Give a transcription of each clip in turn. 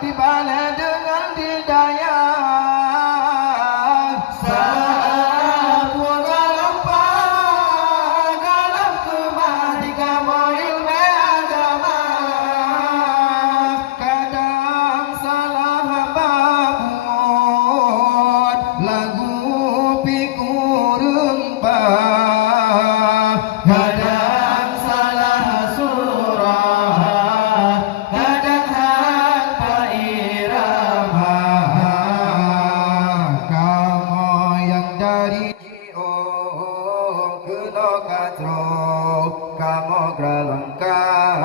dibalas dengan hidayah. Sapu galampak galam kemah di kamu ilmu agama. Kadang salah babut lagu pikul rempah. Kadang salah surah, kadang hampa irama. Kamu yang dari Jiong kena katro, kamu geralengkah.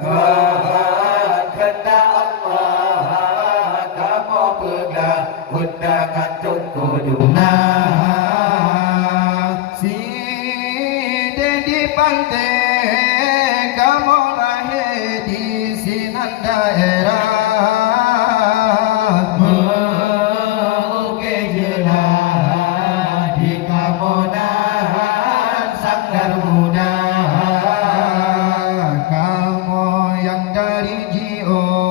Bahan kehendak Allah, kamu pegang undangan tunggu dunah. Si di pantai, kamu lahir di sinan daerah. Mengukir jelah di kamonan sanggar muda. Kamu yang dari Jiong